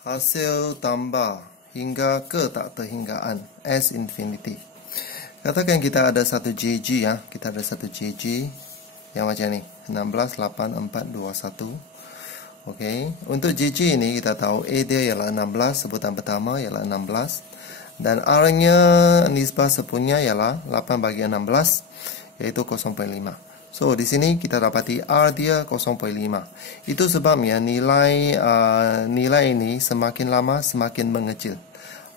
hasil tambah hingga ke tak terhinggaan S infinity. Katakan kita ada satu JG ya, kita ada satu JG yang macam ni 16, 8, 4, 2, 1. Okey, untuk JG ini kita tahu A dia ialah 16, sebutan pertama ialah 16 dan R-nya nisbah sepunya ialah 8 bagi 16 iaitu 0.5. So di sini kita dapati R dia 0.5. Itu sebabnya nilai ini semakin lama semakin mengecil.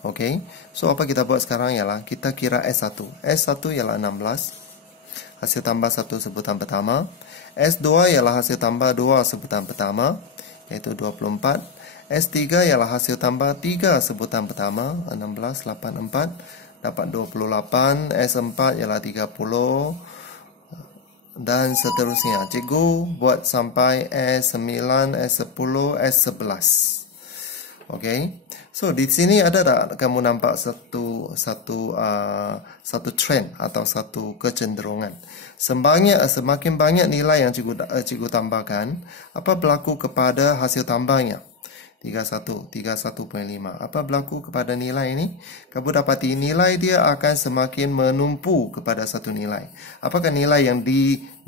Okey. So apa kita buat sekarang ialah kita kira S1. S1 ialah 16. Hasil tambah 1 sebutan pertama. S2 ialah hasil tambah 2 sebutan pertama iaitu 24. S3 ialah hasil tambah 3 sebutan pertama 16, 8, 4 dapat 28. S4 ialah 30 dan seterusnya. Cikgu buat sampai S9, S10, S11. Okey. So di sini ada tak kamu nampak satu trend atau satu kecenderungan? Semakin banyak nilai yang cikgu tambahkan, apa berlaku kepada hasil tambahnya? 31, 31.5. Apa berlaku kepada nilai ini? Kamu dapati nilai dia akan semakin menumpu kepada satu nilai. Apakah nilai yang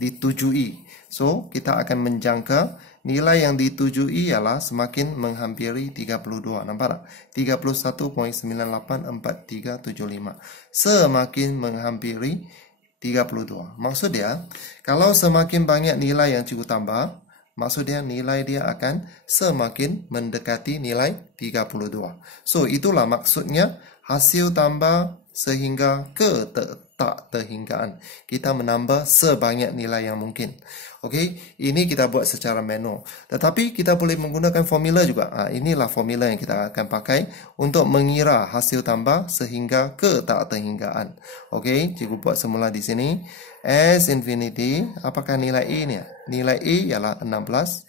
ditujui? So, kita akan menjangka nilai yang ditujui ialah semakin menghampiri 32. Nampak tak? 31.984375. Semakin menghampiri 32. Maksud dia, kalau semakin banyak nilai yang cikgu tambah, maksudnya nilai dia akan semakin mendekati nilai 32. So, itulah maksudnya hasil tambah sehingga ke tak terhinggaan. Kita menambah sebanyak nilai yang mungkin. Okey, ini kita buat secara manual. Tetapi kita boleh menggunakan formula juga. Inilah formula yang kita akan pakai untuk mengira hasil tambah sehingga ke tak terhinggaan. Okey, cikgu buat semula di sini. S infinity, apakah nilai E ni? Nilai E ialah 16.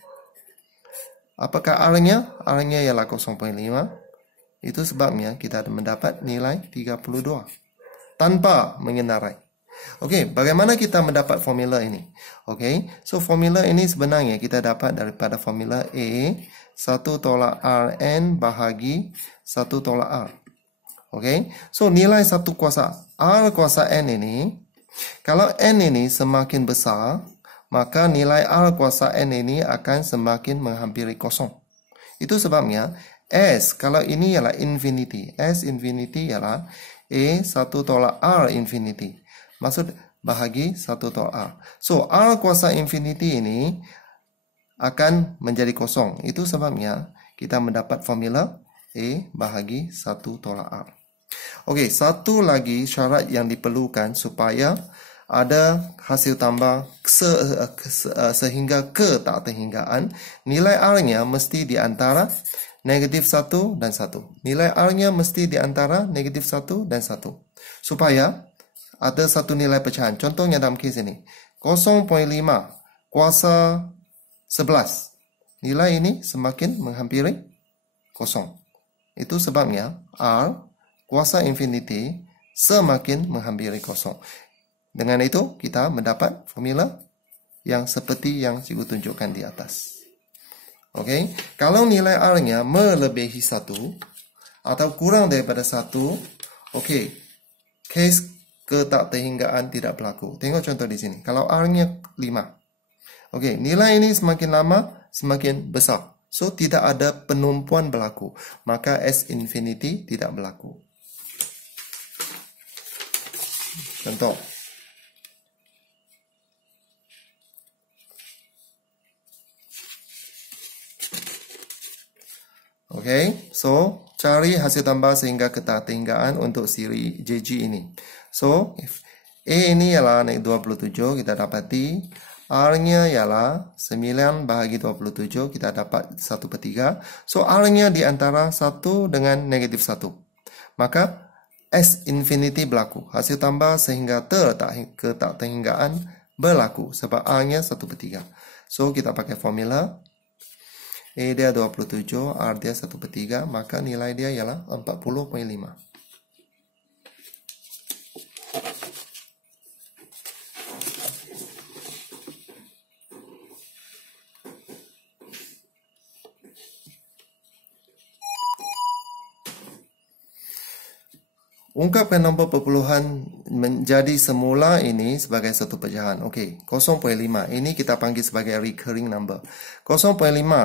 Apakah R-nya? R-nya ialah 0.5. Itu sebabnya kita mendapat nilai 32 tanpa mengenarai. Okey, bagaimana kita mendapat formula ini? Okey, so formula ini sebenarnya kita dapat daripada formula A 1 tolak Rn bahagi 1 tolak R. Okey, so nilai 1 kuasa R kuasa N ini, kalau N ini semakin besar, maka nilai R kuasa N ini akan semakin menghampiri kosong. Itu sebabnya S, kalau ini ialah infinity. S infinity ialah A 1 tolak R infinity. Maksud bahagi 1 tolak R. So, R kuasa infinity ini akan menjadi kosong. Itu sebabnya kita mendapat formula A bahagi 1 tolak R. Okey, satu lagi syarat yang diperlukan supaya ada hasil tambah sehingga ke tak terhinggaan, nilai R-nya mesti di antara negatif 1 dan 1. Nilai R-nya mesti di antara negatif 1 dan 1. Supaya ada satu nilai pecahan. Contohnya dalam kes ini. 0.5 kuasa 11. Nilai ini semakin menghampiri kosong. Itu sebabnya R kuasa infinity semakin menghampiri kosong. Dengan itu, kita mendapat formula yang seperti yang cikgu tunjukkan di atas. Okey, kalau nilai R-nya melebihi 1 atau kurang daripada 1, okey, kes ke tak terhinggaan tidak berlaku. Tengok contoh di sini. Kalau R-nya 5. Okey, nilai ini semakin lama semakin besar. So, tidak ada penumpuan berlaku. Maka S infinity tidak berlaku. Contoh. Okey, so cari hasil tambah sehingga ke tak terhinggaan untuk siri JG ini. So, if A ini ialah 27, kita dapati R-nya ialah 9 bahagi 27, kita dapat 1/3. So, R-nya di antara 1 dengan negatif 1. Maka, S infinity berlaku. Hasil tambah sehingga ke tak terhinggaan berlaku sebab R-nya 1/3. So, kita pakai formula. A dia 27, R dia 1/3, maka nilai dia ialah 40.5. Ungkapkan nombor perpuluhan menjadi semula ini sebagai satu pecahan. Okey, 0.5. Ini kita panggil sebagai recurring number. 0.5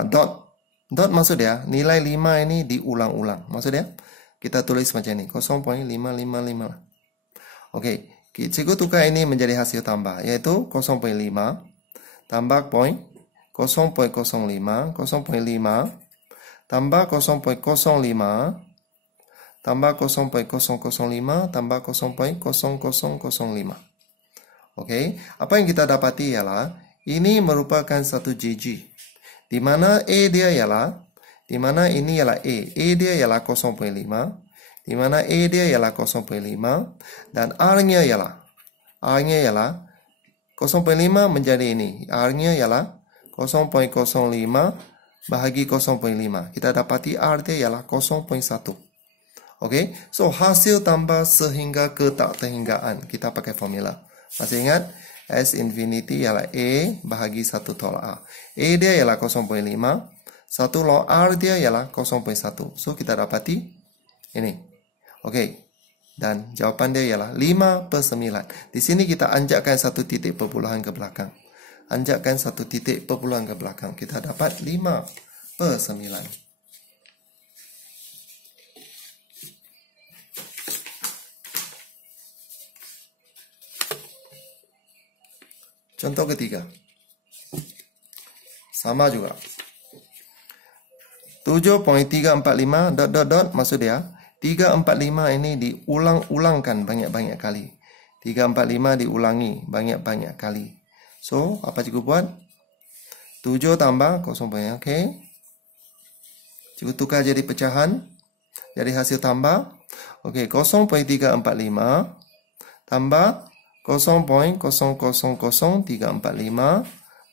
dot. Dot maksud dia, nilai 5 ini diulang-ulang. Maksud dia, kita tulis macam ni, 0.555. Okey, cikgu tukar ini menjadi hasil tambah, iaitu 0.5 tambah 0.05, 0.5 tambah 0.05 tambah 0.005 tambah 0.0005. Okey, apa yang kita dapati ialah ini merupakan satu JG. Di mana A dia ialah, di mana ini ialah A. A dia ialah 0.5, di mana A dia ialah 0.5 dan R-nya ialah 0.5 menjadi ini. R-nya ialah 0.05 bahagi 0.5. Kita dapati R dia ialah 0.1. Okey, so hasil tambah sehingga ke tak terhinggaan. Kita pakai formula. Masih ingat? S infinity ialah A bahagi 1 tolak A. A dia ialah 0.5. 1 log R dia ialah 0.1. So, kita dapati ini. Okey, dan jawapan dia ialah 5/9. Di sini kita anjakkan satu titik perpuluhan ke belakang. Anjakkan satu titik perpuluhan ke belakang. Kita dapat 5/9. Contoh ketiga. Sama juga. 7.345 ... maksud dia 345 ini diulang-ulangkan banyak-banyak kali. 345 diulangi banyak-banyak kali. So, apa cikgu buat? 7 tambah 0. Okey. Cikgu tukar jadi pecahan. Jadi hasil tambah. Okey, 0.345 tambah 0.000345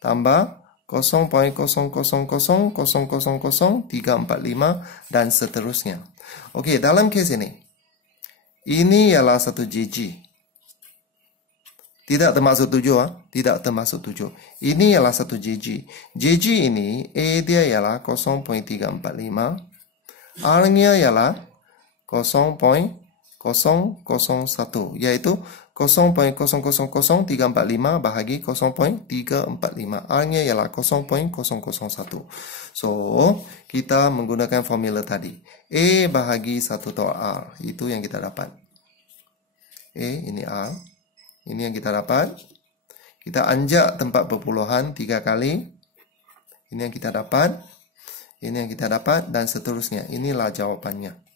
tambah 0.00000345 dan seterusnya. Okey, dalam kes ini ialah satu JG. Tidak termasuk 7, tidak termasuk 7. Ini ialah satu JG. JG ini A dia ialah 0.345, R-nya ialah 0.001, iaitu 0.000345 bahagi 0.345. R-nya ialah 0.001. So, kita menggunakan formula tadi. A bahagi 1 tolak R. Itu yang kita dapat. A, ini R. Ini yang kita dapat. Kita anjak tempat perpuluhan 3 kali. Ini yang kita dapat. Ini yang kita dapat dan seterusnya. Inilah jawapannya.